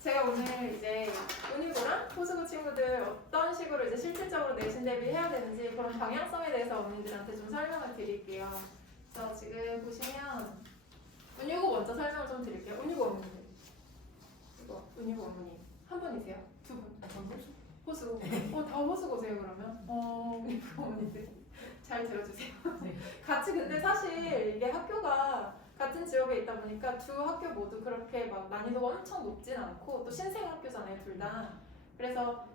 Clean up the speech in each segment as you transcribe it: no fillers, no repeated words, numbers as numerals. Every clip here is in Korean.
제가 오늘 이제 운이고랑 호수고 친구들 어떤 식으로 이제 실질적으로 내신 대비를 해야 되는지 그런 방향성에 대해서 어머니들한테 좀 설명을 드릴게요. 그래서 지금 보시면 운이고 먼저 설명을 좀 드릴게요. 운이고 어머니들. 이거 운이고 어머니 한 분이세요? 두 분? 호수고. 다 호수고세요 그러면? 운이고 어머니들 잘 들어주세요. 같이 근데 사실 이게 학교가 같은 지역에 있다 보니까 두 학교 모두 그렇게 막 난이도가 엄청 높진 않고 또 신생 학교잖아요 둘 다. 그래서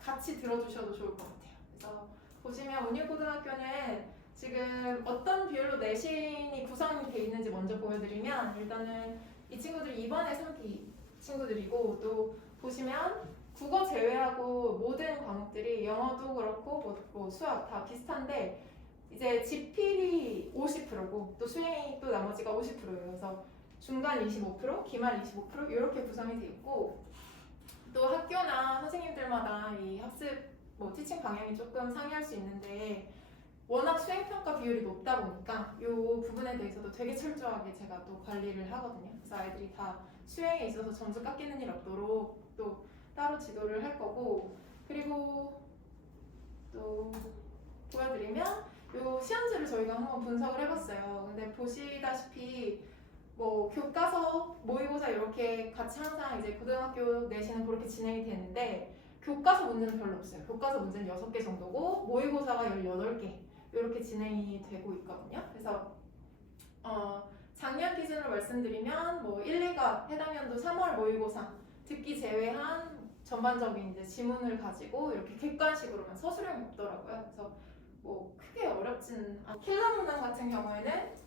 같이 들어주셔도 좋을 것 같아요. 그래서 보시면 운유고등학교는 지금 어떤 비율로 내신이 구성이 돼 있는지 먼저 보여드리면 일단은 이 친구들이 이번에 3기 친구들이고 또 보시면 국어 제외하고 모든 과목들이 영어도 그렇고 뭐 수학 다 비슷한데 이제 지필이 50%고 또 수행이 또 나머지가 50%예요. 그래서 중간 25%, 기말 25% 이렇게 구성이 돼 있고 또 학교나 선생님들마다 이 학습 뭐 티칭 방향이 조금 상이할 수 있는데 워낙 수행평가 비율이 높다 보니까 이 부분에 대해서도 되게 철저하게 제가 또 관리를 하거든요. 그래서 아이들이 다 수행에 있어서 점수 깎이는 일 없도록 또 따로 지도를 할 거고 그리고 또 보여드리면 요 시험지를 저희가 한번 분석을 해봤어요. 근데 보시다시피 뭐 교과서, 모의고사 이렇게 같이 항상 이제 고등학교 내신은 그렇게 진행이 되는데 교과서 문제는 별로 없어요. 교과서 문제는 6개 정도고 모의고사가 18개 이렇게 진행이 되고 있거든요. 그래서 작년 기준으로 말씀드리면 뭐 1, 2가 해당 연도 3월 모의고사 듣기 제외한 전반적인 이제 지문을 가지고 이렇게 객관식으로만 서술형이 없더라고요. 그래서 뭐 크게 어렵진 않아요. 킬러 문항 같은 경우에는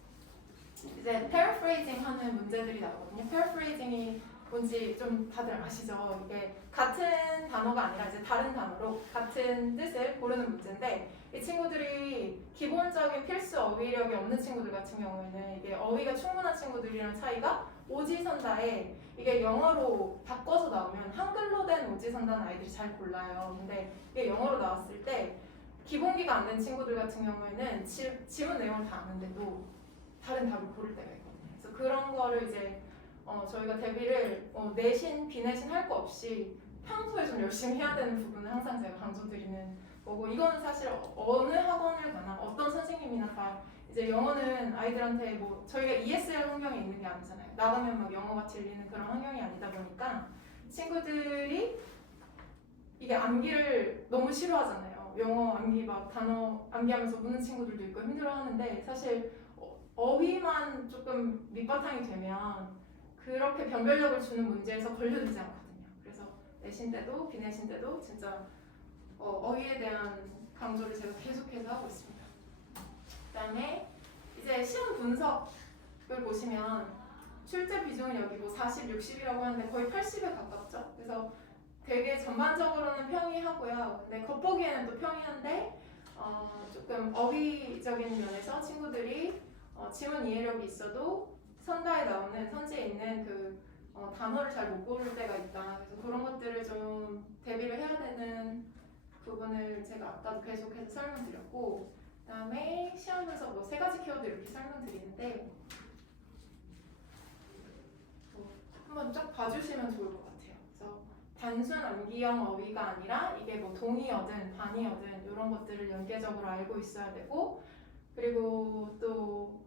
이제 paraphrasing 하는 문제들이 나오거든요. paraphrasing이 뭔지 좀 다들 아시죠? 이게 같은 단어가 아니라 이제 다른 단어로 같은 뜻을 고르는 문제인데 이 친구들이 기본적인 필수 어휘력이 없는 친구들 같은 경우에는 이게 어휘가 충분한 친구들이랑 차이가 오지선다에 이게 영어로 바꿔서 나오면 한글로 된 오지선다는 아이들이 잘 골라요. 근데 이게 영어로 나왔을 때 기본기가 안 된 친구들 같은 경우에는 지문 내용을 다 아는데도 다른 답을 고를 때가 있거든요. 그래서 그런 거를 이제 저희가 대비를 내신, 비내신 할 거 없이 평소에 좀 열심히 해야 되는 부분을 항상 제가 강조드리는 거고 이거는 사실 어느 학원을 가나 어떤 선생님이나 다 이제 영어는 아이들한테 뭐 저희가 ESL 환경에 있는 게 아니잖아요. 나가면 막 영어가 들리는 그런 환경이 아니다 보니까 친구들이 이게 암기를 너무 싫어하잖아요. 영어 암기 막 단어 암기하면서 무는 친구들도 있고 힘들어하는데 사실 어휘만 조금 밑바탕이 되면 그렇게 변별력을 주는 문제에서 걸려들지 않거든요. 그래서 내신 때도 비내신 때도 진짜 어휘에 대한 강조를 제가 계속해서 하고 있습니다. 그다음에 이제 시험 분석을 보시면 출제 비중은 여기 뭐 40, 60이라고 하는데 거의 80에 가깝죠. 그래서 되게 전반적으로는 평이하고요. 근데 겉보기에는 또 평이한데 조금 어휘적인 면에서 친구들이 지문 이해력이 있어도 선다에 나오는 선지에 있는 그 단어를 잘 못 고를 때가 있다. 그래서 그런 것들을 좀 대비를 해야 되는 부분을 제가 아까도 계속해서 설명드렸고 그다음에 시험 분석 뭐 3가지 키워드 이렇게 설명드리는데 한번 쫙 봐주시면 좋을 것 같아요. 그래서 단순 암기형 어휘가 아니라 이게 뭐 동의어든 반의어든 이런 것들을 연계적으로 알고 있어야 되고 그리고 또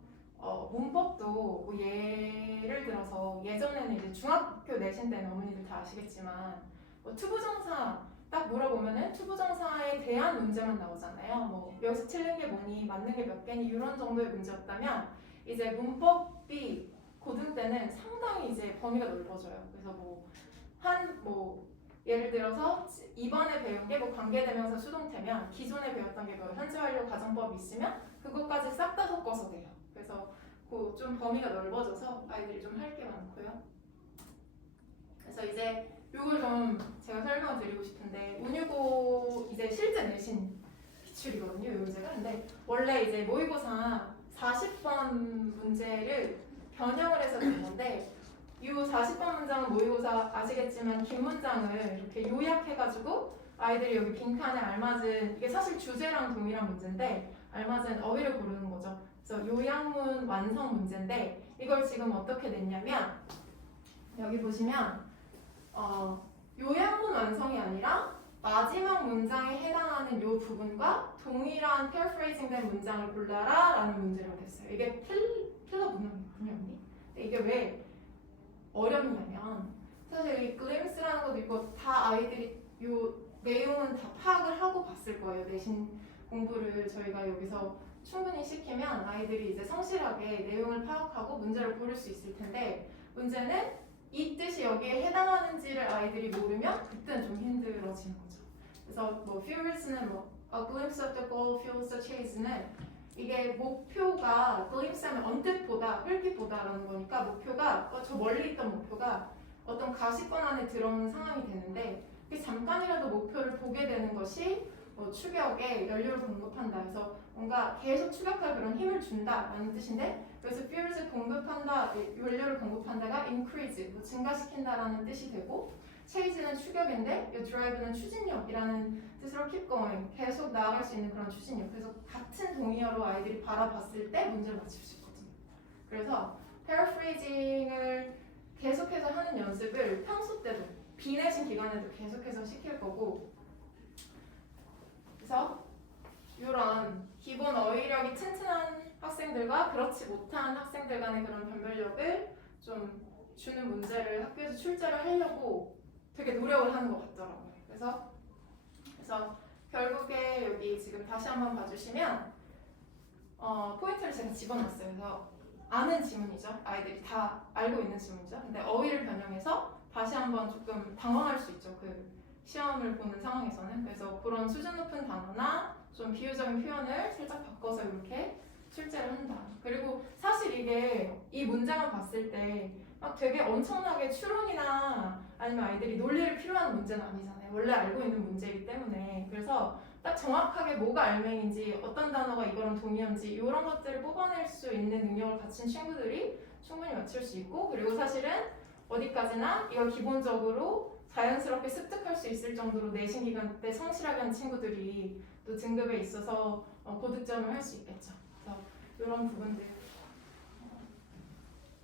문법도 뭐 예를 들어서 예전에는 이제 중학교 내신 때는 어머니들 다 아시겠지만 뭐 투부정사 딱 물어보면은 투부정사에 대한 문제만 나오잖아요. 뭐 여기서 틀린 게 뭐니 맞는 게 몇 개니 이런 정도의 문제였다면 이제 문법이 고등 때는 상당히 이제 범위가 넓어져요. 그래서 뭐 예를 들어서 이번에 배운 게 뭐 관계대명사 수동태면 기존에 배웠던 게 뭐 현재 완료 가정법이 있으면 그것까지 싹 다 섞어서 돼요. 그래서 그 좀 범위가 넓어져서 아이들이 좀 할 게 많고요. 그래서 이제 이걸 좀 제가 설명을 드리고 싶은데 운유고 이제 실제 내신 기출이거든요. 이 문제가. 근데 원래 이제 모의고사 40번 문제를 변형을 해서 낸 건데 이 40번 문장은 모의고사 아시겠지만 긴 문장을 이렇게 요약해가지고 아이들이 여기 빈칸에 알맞은 이게 사실 주제랑 동일한 문제인데 알맞은 어휘를 고르는 거죠. 그래서 요약문 완성 문제인데 이걸 지금 어떻게 냈냐면 여기 보시면 완성이 아니라 마지막 문장에 해당하는 이 부분과 동일한 paraphrasing된 문장을 골라라 라는 문제가 됐어요. 이게 필러 문형이니? 이게 왜 어렵냐면 사실 이 glimpse라는 것도 있고 다 아이들이 이 내용은 다 파악을 하고 봤을 거예요. 내신 공부를 저희가 여기서 충분히 시키면 아이들이 이제 성실하게 내용을 파악하고 문제를 고를 수 있을 텐데 문제는 이 뜻이 여기에 해당하는지를 아이들이 모르면 그때는 좀 힘들어지는 거죠. 그래서 뭐 fearless는 뭐 a glimpse of the goal fuels the chase는 이게 목표가 glimpse하면 언뜻 보다, 흘낏 보다라는 거니까 목표가 저 멀리 있던 목표가 어떤 가시권 안에 들어오는 상황이 되는데 잠깐이라도 목표를 보게 되는 것이 추격에 연료를 공급한다. 그래서 뭔가 계속 추격할 그런 힘을 준다라는 뜻인데 그래서 fuel을 공급한다, 연료를 공급한다가 increase, 증가시킨다라는 뜻이 되고 chase는 추격인데 이 drive는 추진력이라는 뜻으로 keep going, 계속 나아갈 수 있는 그런 추진력. 그래서 같은 동의어로 아이들이 바라봤을 때 문제를 맞출 수 있거든요. 그래서 paraphrasing을 계속해서 하는 연습을 평소 때도 비내신 기간에도 계속해서 시킬 거고 그래서 이런 기본 어휘력이 튼튼한 학생들과 그렇지 못한 학생들 간의 그런 변별력을 좀 주는 문제를 학교에서 출제를 하려고 되게 노력을 하는 것 같더라고요. 그래서 결국에 여기 지금 다시 한번 봐주시면 포인트를 제가 집어넣었어요. 그래서 아는 지문이죠. 아이들이 다 알고 있는 지문이죠. 근데 어휘를 변형해서 다시 한번 조금 당황할 수 있죠. 그 시험을 보는 상황에서는. 그래서 그런 수준 높은 단어나 좀 비유적인 표현을 살짝 바꿔서 이렇게 출제를 한다. 그리고 사실 이게 이 문장을 봤을 때 막 되게 엄청나게 추론이나 아니면 아이들이 논리를 필요한 문제는 아니잖아요. 원래 알고 있는 문제이기 때문에. 그래서 딱 정확하게 뭐가 알맹인지 어떤 단어가 이거랑 동의어인지 이런 것들을 뽑아낼 수 있는 능력을 갖춘 친구들이 충분히 맞출 수 있고 그리고 사실은 어디까지나 이걸 기본적으로 자연스럽게 습득할 수 있을 정도로 내신 기간 때 성실하게 한 친구들이 또 등급에 있어서 고득점을 할 수 있겠죠. 그래서 이런 부분들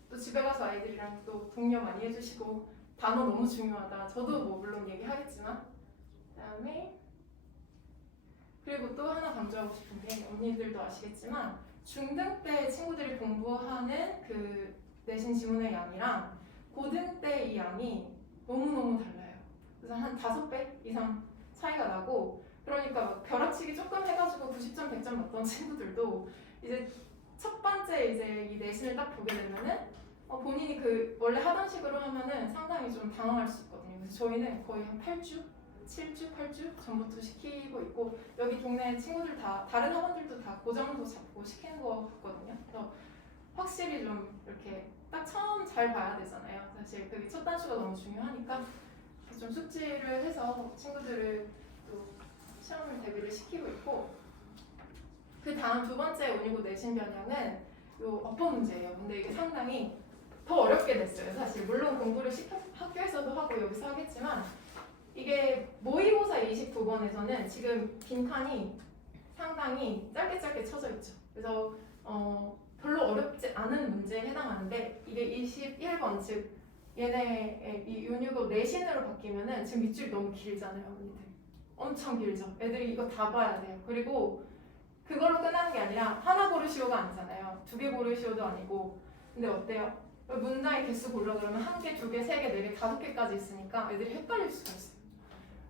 또 집에 가서 아이들이랑 또 독려 많이 해주시고 단어 너무 중요하다. 저도 뭐 물론 얘기하겠지만 그다음에 그리고 또 하나 강조하고 싶은 게 언니들도 아시겠지만 중등 때 친구들이 공부하는 그 내신 지문의 양이랑 고등 때 이 양이 너무너무 달라요. 그래서 한 5배 이상 차이가 나고 그러니까 막 벼락치기 조금 해가지고 90점, 100점 맞던 친구들도 이제 첫 번째 이제 이 내신을 딱 보게 되면은 본인이 그 원래 하던 식으로 하면은 상당히 좀 당황할 수 있거든요. 그래서 저희는 거의 한 8주, 7주, 8주 전부터 시키고 있고 여기 동네 친구들 다 다른 학원들도 다 고정도 잡고 시키는 거 같거든요. 그래서 확실히 좀 이렇게 딱 처음 잘 봐야 되잖아요. 사실 그게 첫 단수가 너무 중요하니까 좀 숙지를 해서 친구들을 또 시험을 대비를 시키고 있고 그 다음 두 번째 운이고 내신 변형은 요 어법 문제예요. 근데 이게 상당히 더 어렵게 됐어요. 사실 물론 공부를 학교에서도 하고 여기서 하겠지만 이게 모의고사 29번에서는 지금 빈칸이 상당히 짧게 쳐져 있죠. 그래서 별로 어렵지 않은 문제에 해당하는데 이게 21번 즉 얘네 이 윤유고 내신으로 바뀌면은 지금 밑줄이 너무 길잖아요. 언니들 엄청 길죠. 애들이 이거 다 봐야 돼요. 그리고 그걸로 끝나는 게 아니라 하나 고르시오가 아니잖아요. 2개 고르시오도 아니고 근데 어때요? 문장의 개수 고르려 그러면 1개, 2개, 3개, 4개, 5개까지 있으니까 애들이 헷갈릴 수가 있어요.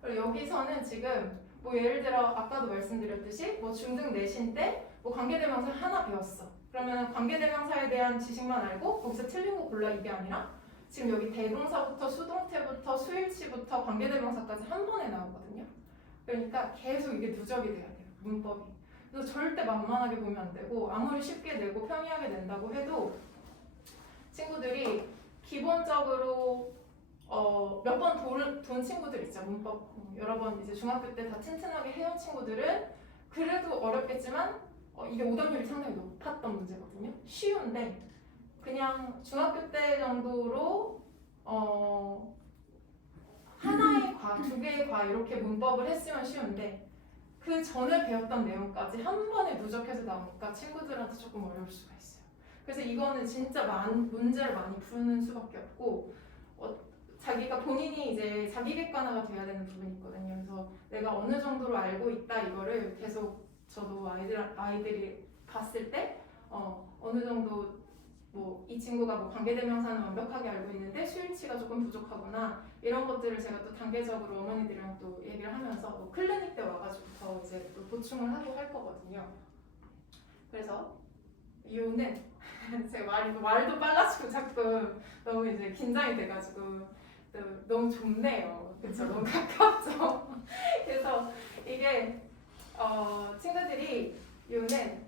그리고 여기서는 지금 뭐 예를 들어 아까도 말씀드렸듯이 뭐 중등 내신 때 뭐 관계대명사 하나 배웠어. 그러면 관계대명사에 대한 지식만 알고 거기서 틀린 거 골라 이게 아니라 지금 여기 대동사부터 수동태부터 수일치부터 관계대명사까지 한 번에 나오거든요. 그러니까 계속 이게 누적이 돼야 돼요. 문법이. 그래서 절대 만만하게 보면 안 되고 아무리 쉽게 내고 평이하게 낸다고 해도 친구들이 기본적으로 몇 번 돈 친구들 있죠. 문법 여러 번 이제 중학교 때 다 튼튼하게 해온 친구들은 그래도 어렵겠지만 이게 오답률이 상당히 높았던 문제거든요. 쉬운데 그냥 중학교 때 정도로 하나의 과, 2개의 과 이렇게 문법을 했으면 쉬운데 그 전에 배웠던 내용까지 한 번에 누적해서 나오니까 친구들한테 조금 어려울 수가 있어요. 그래서 이거는 진짜 문제를 많이 푸는 수밖에 없고 자기가 본인이 이제 자기 객관화가 돼야 되는 부분이 있거든요. 그래서 내가 어느 정도로 알고 있다 이거를 계속 저도 아이들이 봤을 때 어느 정도 뭐 이 친구가 뭐 관계대명사는 완벽하게 알고 있는데 수일치가 조금 부족하거나 이런 것들을 제가 또 단계적으로 어머니들이랑 또 얘기를 하면서 뭐 클리닉 때 와가지고 더 이제 또 보충을 하고 할 거거든요. 그래서 요는 제가 말도 빨라지고 자꾸 너무 이제 긴장이 돼가지고 또 너무 좋네요. 그쵸? 너무 가깝죠? 그래서 이게 친구들이 요는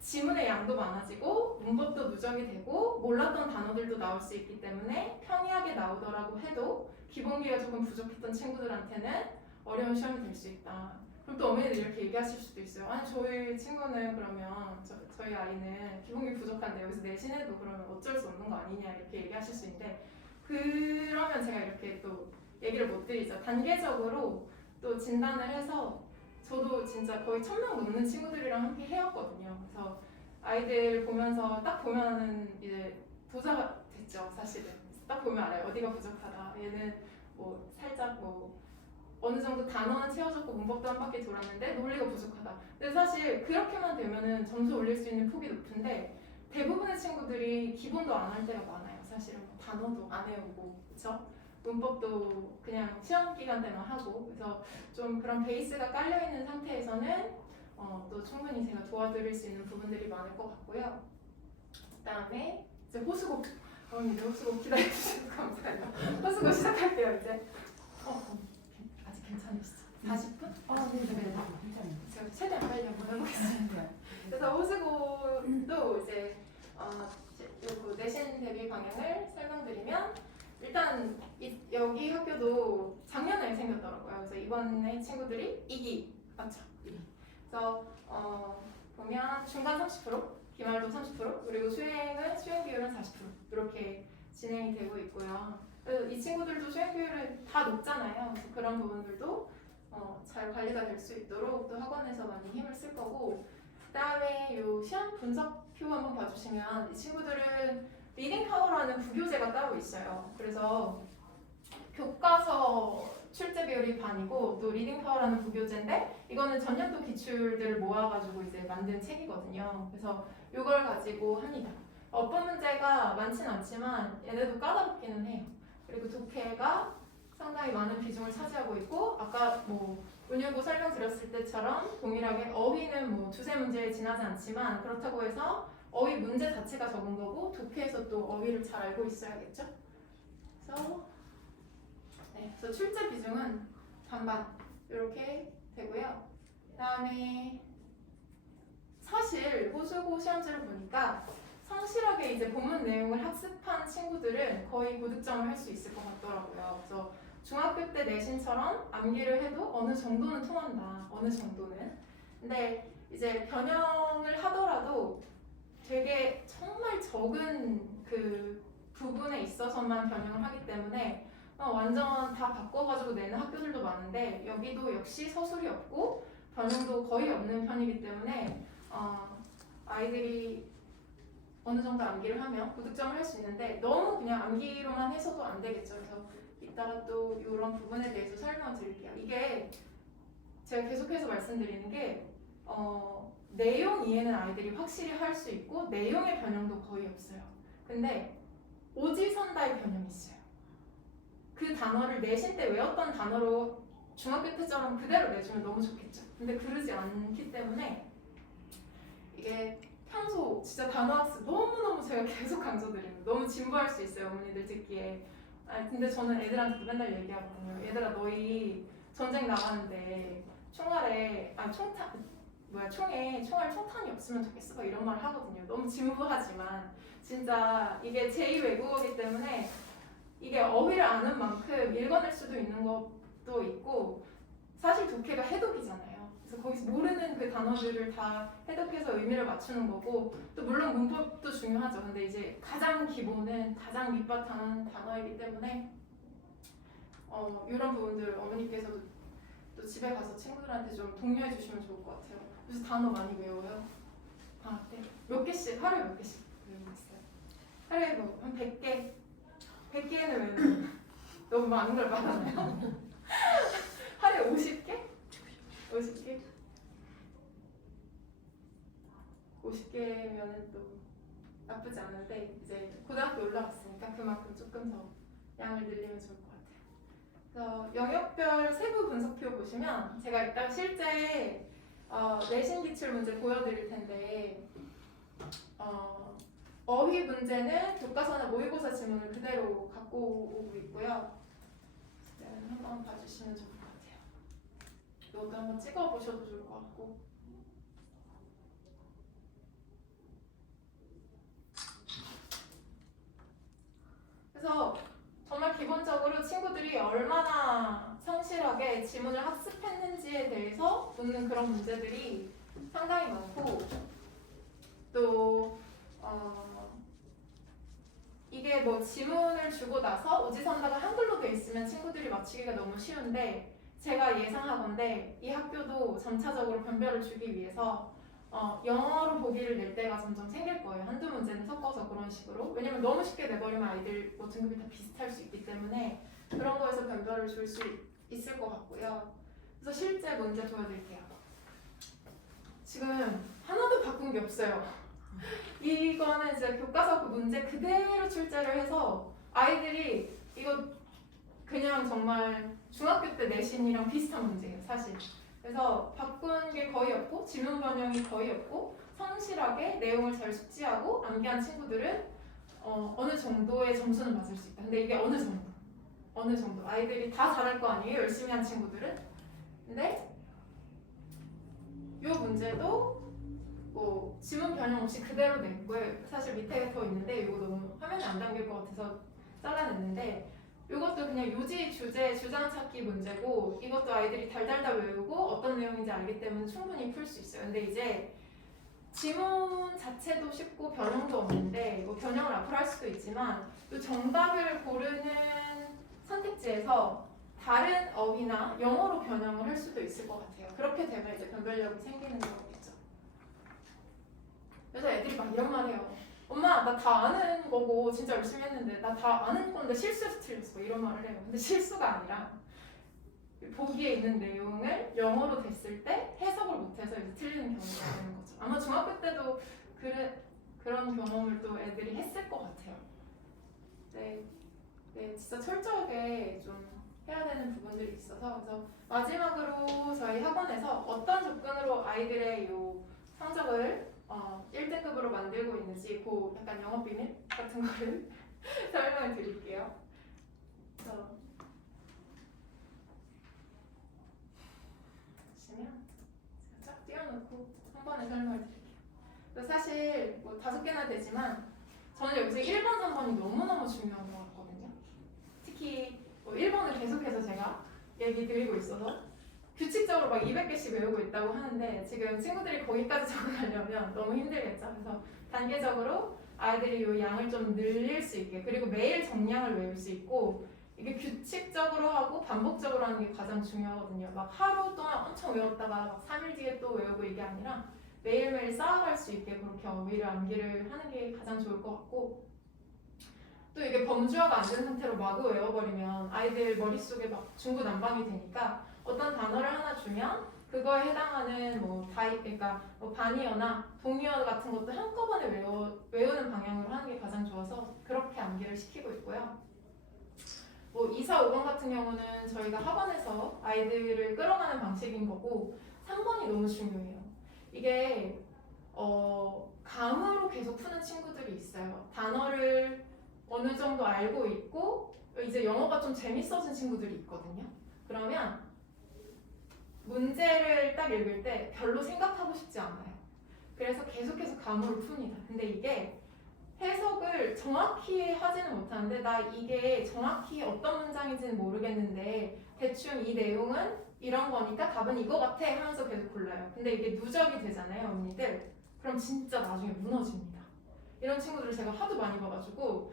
지문의 양도 많아지고 문법도 누적이 되고 몰랐던 단어들도 나올 수 있기 때문에 편리하게 나오더라고 해도 기본기가 조금 부족했던 친구들한테는 어려운 시험이 될 수 있다. 그럼 또 어머니들 이렇게 얘기하실 수도 있어요. 아니 저희 친구는 그러면 저희 아이는 기본기 부족한데 여기서 내신해도 그러면 어쩔 수 없는 거 아니냐 이렇게 얘기하실 수 있는데 그러면 제가 이렇게 또 얘기를 못 드리죠. 단계적으로 또 진단을 해서 저도 진짜 거의 1000명 넘는 친구들이랑 함께 해왔거든요. 그래서 아이들 보면서 딱 보면은 이제 도사가 됐죠, 사실은. 딱 보면 알아요. 어디가 부족하다. 얘는 뭐 살짝 뭐 어느 정도 단어는 채워졌고 문법도 한 바퀴 돌았는데 논리가 부족하다. 근데 사실 그렇게만 되면은 점수 올릴 수 있는 폭이 높은데 대부분의 친구들이 기본도 안 할 때가 많아요. 사실은 뭐 단어도 안 외우고, 그렇죠? 문법도 그냥 시험 기간 때만 하고 그래서 좀 그런 베이스가 깔려 있는 상태에서는 또 충분히 제가 도와드릴 수 있는 부분들이 많을 것 같고요. 그다음에 이제 호수곡 호수곡 기다려주셔서 감사해요. 호수곡 시작할게요 이제. 아직 괜찮으시죠? 40분? 네네네. 괜찮아요. 제가 최대한 빨리 한번 해보겠습니다. 그래서 호수곡도 이제 요 내신 대비 방향을 설명드리면 일단 여기 학교도 작년에 생겼더라고요. 그래서 이번에 친구들이 2기 맞죠? 그래서 보면 중간 30%, 기말도 30%, 그리고 수행 비율은 40% 이렇게 진행이 되고 있고요. 그래서 이 친구들도 수행 비율은 다 높잖아요. 그래서 그런 부분들도 잘 관리가 될 수 있도록 또 학원에서 많이 힘을 쓸 거고 그다음에 이 시험 분석표 한번 봐주시면 이 친구들은 리딩 파워라는 부교재가 따로 있어요. 그래서 교과서 출제 비율이 반이고 또 리딩 파워라는 부교재인데 이거는 전년도 기출들을 모아가지고 이제 만든 책이거든요. 그래서 이걸 가지고 합니다. 어법 문제가 많진 않지만 얘네도 까다롭기는 해요. 그리고 독해가 상당히 많은 비중을 차지하고 있고 아까 뭐 운율고 설명드렸을 때처럼 동일하게 어휘는 뭐 두세 문제에 지나지 않지만 그렇다고 해서 어휘 문제 자체가 적은 거고 독해에서 또 어휘를 잘 알고 있어야겠죠? 그래서 출제 비중은 반반 이렇게 되고요. 그다음에 사실 호수고 시험지를 보니까 성실하게 이제 본문 내용을 학습한 친구들은 거의 고득점을 할 수 있을 것 같더라고요. 그래서 중학교 때 내신처럼 암기를 해도 어느 정도는 통한다. 어느 정도는. 근데 이제 변형을 하더라도 되게 정말 적은 그 부분에 있어서만 변형을 하기 때문에 완전 다 바꿔가지고 내는 학교들도 많은데 여기도 역시 서술이 없고 변형도 거의 없는 편이기 때문에 아이들이 어느 정도 암기를 하면 고득점을 할 수 있는데 너무 그냥 암기로만 해서도 안 되겠죠. 그래서 이따가 또 이런 부분에 대해서 설명을 드릴게요. 이게 제가 계속해서 말씀드리는 게 내용 이해는 아이들이 확실히 할 수 있고 내용의 변형도 거의 없어요. 근데 오지선다의 변형이 있어요. 그 단어를 내신 때 외웠던 단어로 중학교 때처럼 그대로 내주면 너무 좋겠죠. 근데 그러지 않기 때문에 이게 평소 진짜 단어학습 너무너무 제가 계속 강조드립니다. 너무 진부할 수 있어요. 어머니들 듣기에. 근데 저는 애들한테도 맨날 얘기하거든요. 얘들아 너희 전쟁 나가는데 총알에 총에 총탄이 없으면 좋겠어. 막 이런 말 하거든요. 너무 진부하지만 진짜 이게 제2 외국어이기 때문에 이게 어휘를 아는 만큼 읽어낼 수도 있는 것도 있고 사실 독해가 해독이잖아요. 그래서 거기서 모르는 그 단어들을 다 해독해서 의미를 맞추는 거고 또 물론 문법도 중요하죠. 근데 이제 가장 기본은 가장 밑바탕은 단어이기 때문에 이런 부분들 어머니께서도 또 집에 가서 친구들한테 좀 독려해 주시면 좋을 것 같아요. 그래서 단어 많이 외워요. 방학 때 몇 개씩 하루에 몇 개씩 외우고 있어요. 하루에 뭐 한 100개 100개는 외우는 너무 많은 걸 말하나요? 하루에 50개? 50개? 50개면은 또 나쁘지 않은데 이제 고등학교 올라갔으니까 그만큼 조금 더 양을 늘리면 좋을 것 같아요. 그래서 영역별 세부 분석표 보시면 제가 이따 실제 내신 기출 문제 보여드릴 텐데 어휘 문제는 교과서나 모의고사 지문을 그대로 갖고 오고 있고요. 한번 봐주시면 좋을 것 같아요. 이것도 한번 찍어보셔도 좋을 것 같고. 그래서 정말 기본적으로 친구들이 얼마나 성실하게 지문을 학습했는지에 대해서 묻는 그런 문제들이 상당히 많고, 또 이게 뭐 지문을 주고 나서 오지선다가 한글로 돼 있으면 친구들이 맞추기가 너무 쉬운데, 제가 예상하건대 이 학교도 점차적으로 변별을 주기 위해서 영어로 보기를 낼 때가 점점 생길 거예요. 한두 문제는 섞어서 그런 식으로. 왜냐면 너무 쉽게 내버리면 아이들 뭐 등급이 다 비슷할 수 있기 때문에 그런 거에서 변별을 줄 수 있을 것 같고요. 그래서 실제 문제 보여드릴게요. 지금 하나도 바꾼 게 없어요. 이거는 이제 교과서 그 문제 그대로 출제를 해서 아이들이 이거 그냥 정말 중학교 때 내신이랑 비슷한 문제예요, 사실. 그래서 바꾼 게 거의 없고 지문 변형이 거의 없고 성실하게 내용을 잘 숙지하고 암기한 친구들은 어느 정도의 점수는 맞을 수 있다. 근데 이게 어느 정도 아이들이 다 잘할 거 아니에요, 열심히 한 친구들은. 근데 이 문제도 뭐 지문 변형 없이 그대로 냈고요. 사실 밑에 더 있는데 이거 너무 화면에 안 담길 것 같아서 잘라냈는데, 이것도 그냥 요지 주제 주장 찾기 문제고, 이것도 아이들이 달달달 외우고 어떤 내용인지 알기 때문에 충분히 풀 수 있어요. 근데 이제 지문 자체도 쉽고 변형도 없는데, 뭐 변형을 앞으로 할 수도 있지만 이 정답을 고르는 선택지에서 다른 어휘나 영어로 변형을 할 수도 있을 것 같아요. 그렇게 되면 이제 변별력이 생기는 거겠죠. 그래서 애들이 막 이런 말 해요. 엄마, 나 다 아는 거고 진짜 열심히 했는데 나 다 아는 건데 실수해서 틀렸어, 이런 말을 해요. 근데 실수가 아니라 보기에 있는 내용을 영어로 됐을 때 해석을 못해서 이제 틀리는 경우가 되는 거죠. 아마 중학교 때도 그런 경험을 또 애들이 했을 것 같아요. 네, 진짜 철저하게 좀 해야 되는 부분들이 있어서. 그래서 마지막으로 저희 학원에서 어떤 접근으로 아이들의 요 성적을 1등급으로 만들고 있는지 그 약간 영업 비밀 같은 거를 설명해 드릴게요. 그래서 보시면 제가 쫙 띄워놓고 한 번에 설명해 드릴게요. 그래서 사실 뭐 5개나 되지만 저는 여기서 1번, 3번이 너무너무 중요한 것 같거든요. 특히 뭐 1번을 계속해서 제가 얘기 드리고 있어서 규칙적으로 막 200개씩 외우고 있다고 하는데, 지금 친구들이 거기까지 적응하려면 너무 힘들겠죠. 그래서 단계적으로 아이들이 이 양을 좀 늘릴 수 있게, 그리고 매일 정량을 외울 수 있고, 이게 규칙적으로 하고 반복적으로 하는 게 가장 중요하거든요. 막 하루 동안 엄청 외웠다가 막 3일 뒤에 또 외우고 이게 아니라 매일매일 쌓아갈 수 있게 그렇게 어휘를 암기를 하는 게 가장 좋을 것 같고, 또 이게 범주화가 안 된 상태로 마구 외워버리면 아이들 머릿속에 막 중구난방이 되니까 어떤 단어를 하나 주면 그거에 해당하는 그러니까 뭐 반의어나 동의어 같은 것도 한꺼번에 외우는 방향으로 하는 게 가장 좋아서 그렇게 암기를 시키고 있고요. 뭐 2, 4, 5번 같은 경우는 저희가 학원에서 아이들을 끌어가는 방식인 거고, 3번이 너무 중요해요. 이게 감으로 계속 푸는 친구들이 있어요. 단어를 어느 정도 알고 있고 이제 영어가 좀 재밌어진 친구들이 있거든요. 그러면 문제를 딱 읽을 때 별로 생각하고 싶지 않아요. 그래서 계속해서 감으로 풉니다. 근데 이게 해석을 정확히 하지는 못하는데, 나 이게 정확히 어떤 문장인지는 모르겠는데 대충 이 내용은 이런 거니까 답은 이거 같아 하면서 계속 골라요. 근데 이게 누적이 되잖아요, 언니들. 그럼 진짜 나중에 무너집니다. 이런 친구들을 제가 하도 많이 봐가지고,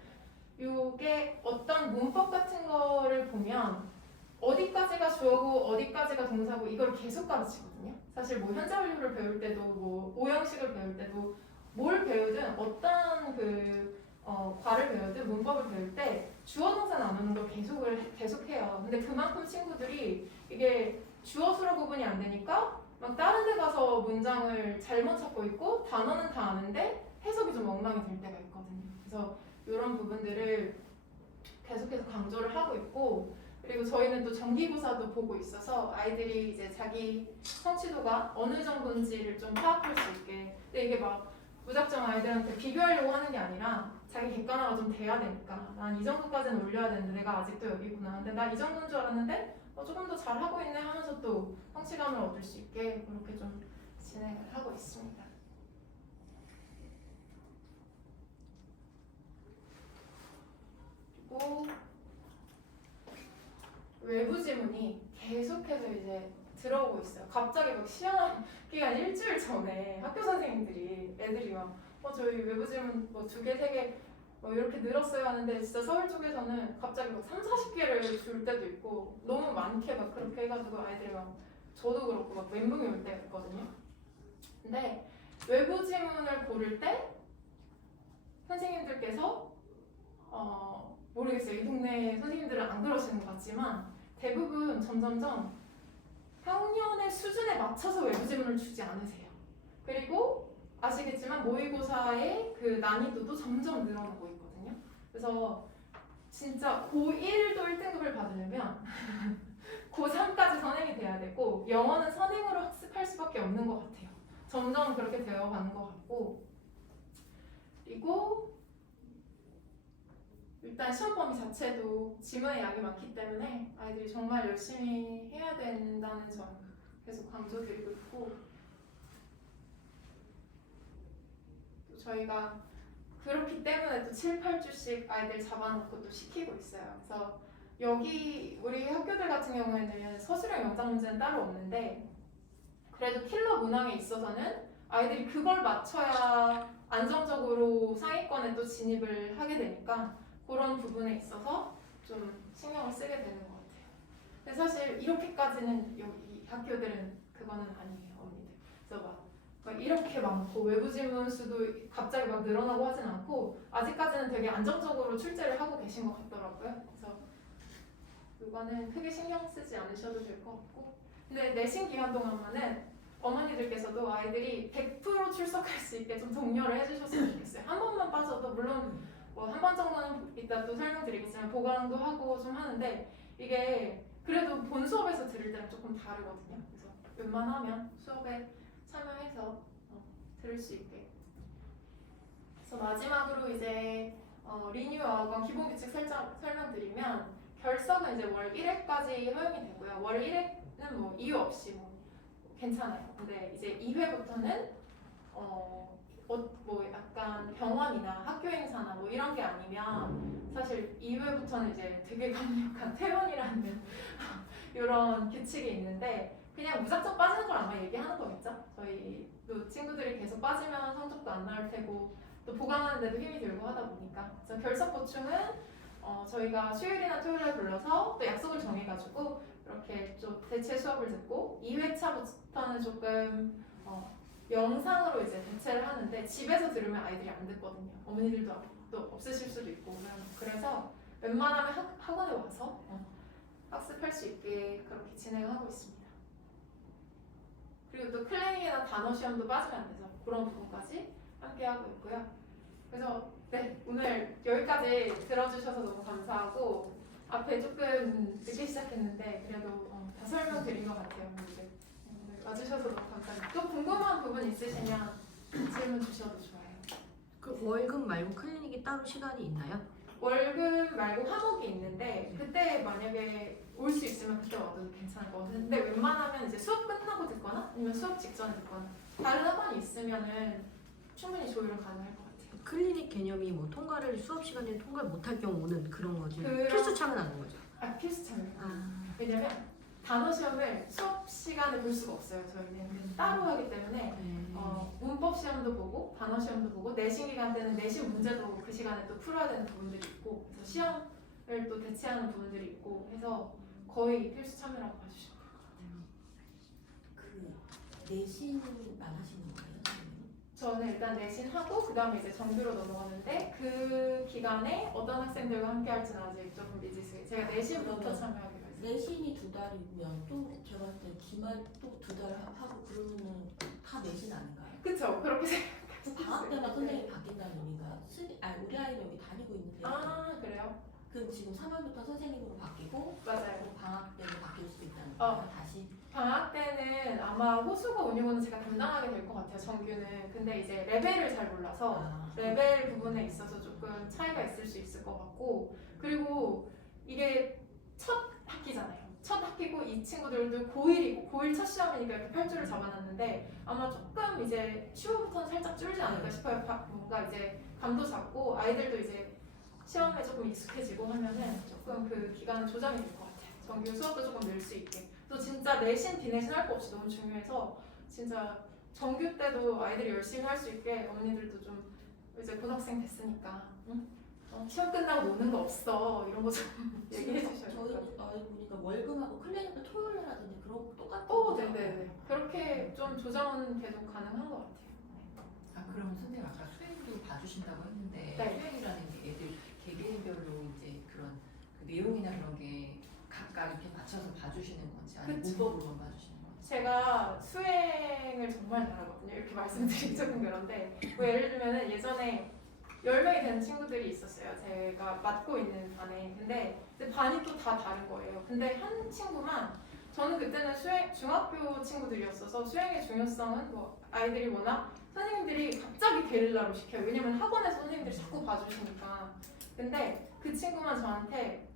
이게 어떤 문법 같은 거를 보면 어디까지가 주어고 어디까지가 동사고 이걸 계속 가르치거든요. 사실 뭐 현재 완료를 배울 때도 뭐 오형식을 배울 때도 뭘 배우든 어떤 그 과를 배울 때 문법을 배울 때 주어 동사 나누는 걸 계속해요. 근데 그만큼 친구들이 이게 주어 수로 구분이 안 되니까 막 다른 데 가서 문장을 잘못 찾고 있고 단어는 다 아는데 해석이 좀 엉망이 될 때가 있거든요. 그래서 이런 부분들을 계속해서 강조를 하고 있고, 그리고 저희는 또 정기고사도 보고 있어서 아이들이 이제 자기 성취도가 어느 정도인지를 좀 파악할 수 있게. 근데 이게 막 무작정 아이들한테 비교하려고 하는 게 아니라 자기 객관화가 좀 돼야 되니까 난 이 정도까지는 올려야 되는데 내가 아직도 여기구나. 근데 나 이 정도인 줄 알았는데 조금 더 잘하고 있네 하면서 또 성취감을 얻을 수 있게 그렇게 좀 진행을 하고 있습니다. 그리고 외부 지문이 계속해서 이제 들어오고 있어요. 갑자기 막 시험 기간 일주일 전에 학교 선생님들이 애들이 막 저희 외부 지문 뭐 2개, 3개 뭐 이렇게 늘었어요 하는데 진짜 서울 쪽에서는 갑자기 막 3, 40개를 줄 때도 있고 너무 많게 막 그렇게 해가지고 아이들이 막 저도 그렇고 막 멘붕이 올 때가 있거든요. 근데 외부 지문을 고를 때 선생님들께서 모르겠어요. 이 동네 선생님들은 안 그러시는 것 같지만 대부분 점점점 학년의 수준에 맞춰서 외부 지문을 주지 않으세요. 그리고 아시겠지만 모의고사의 그 난이도도 점점 늘어나고 있거든요. 그래서 진짜 고1도 1등급을 받으려면 고3까지 선행이 돼야 되고 영어는 선행으로 학습할 수밖에 없는 것 같아요. 점점 그렇게 되어가는 것 같고, 그리고 일단 시험 범위 자체도 지문의 양이 많기 때문에 아이들이 정말 열심히 해야 된다는 점 계속 강조드리고 있고, 또 저희가 그렇기 때문에 또 7, 8주씩 아이들 잡아놓고 또 시키고 있어요. 그래서 여기 우리 학교들 같은 경우에는 서술형 영상 문제는 따로 없는데 그래도 킬러 문항에 있어서는 아이들이 그걸 맞춰야 안정적으로 상위권에 또 진입을 하게 되니까 그런 부분에 있어서 좀 신경을 쓰게 되는 것 같아요. 근데 사실 이렇게까지는 여기 학교들은 그거는 아니에요, 언니들. 그래서 막 이렇게 많고 외부 지문 수도 갑자기 막 늘어나고 하진 않고 아직까지는 되게 안정적으로 출제를 하고 계신 것 같더라고요. 그래서 이거는 크게 신경 쓰지 않으셔도 될 것 같고, 근데 내신 기간 동안만은 어머니들께서도 아이들이 100% 출석할 수 있게 좀 독려를 해주셨으면 좋겠어요. 한 번만 빠져도 물론 뭐 한 번 정도는 이따 또 설명드리겠지만 보강도 하고 좀 하는데 이게 그래도 본 수업에서 들을 때랑 조금 다르거든요. 그래서 웬만하면 수업에 참여해서 들을 수 있게. 그래서 마지막으로 이제 리뉴어학원 기본 규칙 살짝 설명드리면 결석은 이제 월 1회까지 허용이 되고요. 월 1회는 뭐 이유 없이 뭐 괜찮아요. 근데 이제 2회부터는 뭐 약간 병원이나 학교 행사나 뭐 이런 게 아니면 사실 2회부터는 이제 되게 강력한 퇴원이라는 이런 규칙이 있는데 그냥 무작정 빠지는 걸 아마 얘기하는 거겠죠. 저희도 친구들이 계속 빠지면 성적도 안 나올 테고 또 보강하는데도 힘이 들고 하다 보니까. 그래서 결석 보충은 저희가 수요일이나 토요일에 불러서 또 약속을 정해가지고 이렇게 좀 대체 수업을 듣고 2회차부터는 조금 영상으로 이제 대체를 하는데 집에서 들으면 아이들이 안 듣거든요. 어머니들도 또 없으실 수도 있고 그래서 웬만하면 학원에 와서 학습할 수 있게 그렇게 진행하고 있습니다. 그리고 또 클리닉이나 단어 시험도 빠지면 안 돼서 그런 부분까지 함께 하고 있고요. 그래서 네, 오늘 여기까지 들어주셔서 너무 감사하고 앞에 조금 늦게 시작했는데 그래도 다 설명드린 것 같아요. 오늘 와주셔서 너무 감사합니다. 또 궁금한 부분 있으시면 질문 주셔도 좋아요. 그 월급 말고 클리닉이 따로 시간이 있나요? 월급 말고 화목이 있는데 그때 만약에 올 수 있으면 그때 와도 괜찮을 것 같아요. 근데 웬만하면 이제 수업 끝나고 듣거나 아니면 수업 직전에 듣거나 다른 학원이 있으면은 충분히 조율은 가능할 것 같아요. 클리닉 개념이 뭐 통과를 수업 시간에 통과를 못할 경우는 그런 거지. 그런- 필수 참은 아닌 거죠. 필수 참여. 왜냐면 단어 시험을 수업 시간에 볼 수가 없어요. 저희는 따로 하기 때문에 문법 시험도 보고 단어 시험도 보고 내신 기간 때는 내신 문제도 그 시간에 또 풀어야 되는 부분들이 있고 그래서 시험을 또 대체하는 부분들이 있고 해서 거의 필수 참여라고 봐주시면 돼요. 그 내신만 하시는 건가요? 저는 일단 내신하고 그 다음에 이제 정규로 넘어가는데 그 기간에 어떤 학생들과 함께 할지는 아직 조금 미지수예요. 제가 내신부터 그러면 참여하기로 했어요. 내신이 2달이면 또 제가 봤을 때 기말 또 2달 하고 그러면은 다 내신 아닌가요? 그쵸? 그렇게 생각할 수 그 방학 있어요. 때만 네. 선생님이 바뀐다는 의미가 우리 아이는 여기 다니고 있는데 아 그래요? 그럼 지금 3월부터 선생님으로 바뀌고 맞아요. 또 방학 때도 바뀔 수도 있다는 어. 거예요. 다시 방학 때는 아마 호수고 운영은 제가 담당하게 될 것 같아요. 정규는. 근데 이제 레벨을 잘 몰라서 레벨 부분에 있어서 조금 차이가 있을 수 있을 것 같고, 그리고 이게 첫 학기잖아요. 첫 학기고 이 친구들도 고1이고 고1 첫 시험이니까 이렇게 8주를 잡아놨는데 아마 조금 이제 10월부터는 살짝 줄지 않을까 싶어요. 뭔가 이제 감도 잡고 아이들도 이제 시험에 조금 익숙해지고 하면은 조금 그 기간은 조정이 될 것 같아요. 정규 수업도 조금 늘 수 있게. 또 진짜 내신 비내신 할 거 없이 너무 중요해서 진짜 정규 때도 아이들이 열심히 할 수 있게 어머니들도 좀 이제 고등학생 됐으니까 응? 시험 끝나고 노는 거 없어 이런 거 좀 얘기해 주셔야 될 것 같아요. 보니까 월금하고 클리닉을 토요일 날 하던데 그런 거 똑같은 오, 거죠? 네네네. 그렇게 좀 조정은 계속 가능한 것 같아요. 아 그러면 선생님 아까 수행도 봐주신다고 했는데 네. 수행이라는 게 애들 개개인별로 이제 그런 그 내용이나 그런 게 각각 이렇게 맞춰서 봐주시는 건지 아니면 그쵸. 문법으로만 봐주시는 건지. 제가 수행을 정말 잘하거든요. 이렇게 말씀드리기 조금 그런데 뭐 예를 들면은 예전에 10명이 되는 친구들이 있었어요. 제가 맡고 있는 반에. 근데 이제 반이 또 다 다른 거예요. 근데 한 친구만 저는 그때는 수행 중학교 친구들이었어서 수행의 중요성은 뭐 아이들이 워낙 선생님들이 갑자기 게릴라로 시켜요. 왜냐면 학원에서 선생님들이 자꾸 봐주시니까. 근데 그 친구만 저한테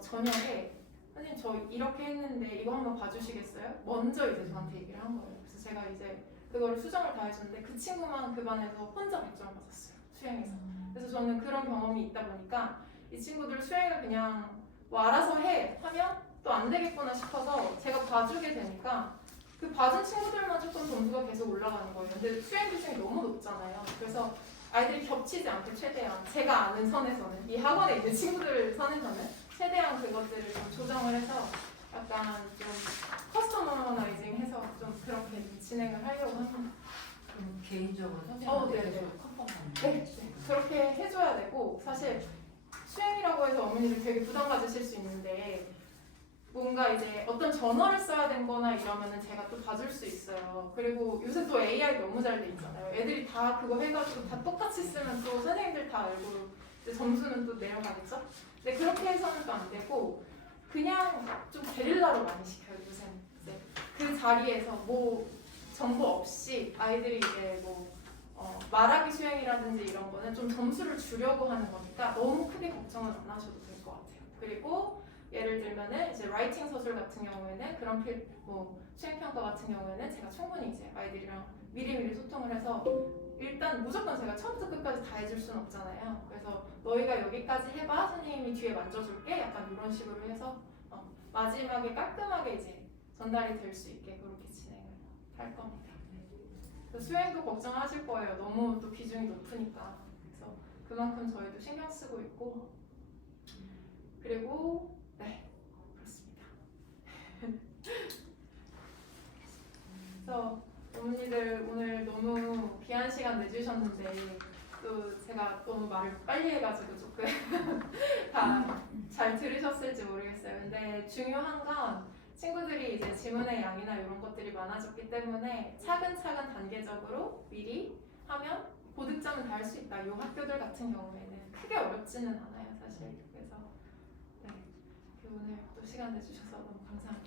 저녁에 선생님 저 이렇게 했는데 이거 한번 봐주시겠어요? 먼저 이제 저한테 얘기를 한 거예요. 그래서 제가 이제 그거를 수정을 다 해줬는데 그 친구만 그 반에서 혼자 100점 맞았어요. 수행에서. 그래서 저는 그런 경험이 있다 보니까 이 친구들 수행을 그냥 뭐 알아서 해 하면 또 안 되겠구나 싶어서 제가 봐주게 되니까 그 봐준 친구들만 조금 점수가 계속 올라가는 거예요. 근데 수행 비중이 너무 높잖아요. 그래서 아이들이 겹치지 않게 최대한 제가 아는 선에서는 이 학원에 있는 친구들 선에서는 최대한 그것들을 좀 조정을 해서 약간 좀 커스터마이징해서 좀 그렇게 진행을 하려고 합니다. 그럼 개인적으로 네네. 선생님한테 계속 컨펌하는 네, 그렇게 해줘야 되고 사실 수행이라고 해서 어머니들 되게 부담 가지실 수 있는데 뭔가 이제 어떤 전어를 써야 된거나 이러면은 제가 또 봐줄 수 있어요. 그리고 요새 또 AI 너무 잘 돼 있잖아요. 애들이 다 그거 해가지고 다 똑같이 쓰면 또 선생님들 다 알고 이제 점수는 또 내려가겠죠? 근데 그렇게 해서는 또 안 되고 그냥 좀 게릴라로 많이 시켜요 요새는. 이제 그 자리에서 뭐 정보 없이 아이들이 이제 뭐 말하기 수행이라든지 이런 거는 좀 점수를 주려고 하는 거니까 너무 크게 걱정은 안 하셔도 될 것 같아요. 그리고 예를 들면은 이제 라이팅 서술 같은 경우에는 그런 뭐 수행평가 같은 경우에는 제가 충분히 이제 아이들이랑 미리미리 소통을 해서 일단 무조건 제가 처음부터 끝까지 다 해줄 수는 없잖아요. 그래서 너희가 여기까지 해봐 선생님이 뒤에 만져줄게 약간 이런 식으로 해서 마지막에 깔끔하게 이제 전달이 될 수 있게 그렇게 진행을 할 겁니다. 수행도 걱정하실 거예요. 너무 또 비중이 높으니까. 그래서 그만큼 저희도 신경 쓰고 있고 그리고 네 그렇습니다. 그래서 어머니들 오늘 너무 귀한 시간 내주셨는데 또 제가 너무 말을 빨리 해가지고 조금 다 잘 들으셨을지 모르겠어요. 근데 중요한 건 친구들이 이제 지문의 양이나 이런 것들이 많아졌기 때문에 차근차근 단계적으로 미리 하면 고득점은 다 할 수 있다. 이 학교들 같은 경우에는 크게 어렵지는 않아요, 사실. 그래서 네, 오늘 또 시간 내주셔서 너무 감사합니다.